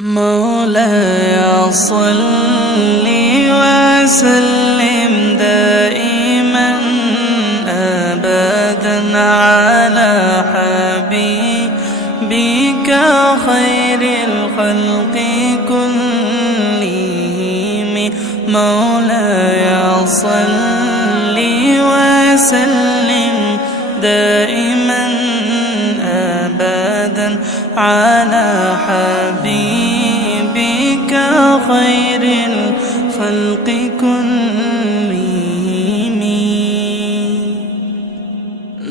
مولاي صل وسلم دائما أبدا على حبيبك خير الخلق كلهم. مولاي صل وسلم دائما أبدا على حبيبك خير الخلق كلهم.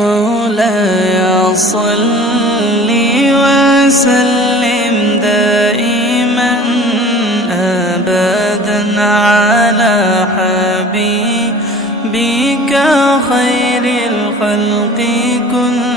مولاي صل وسلم دائما أبدا على حبيبك خير الخلق كلهم.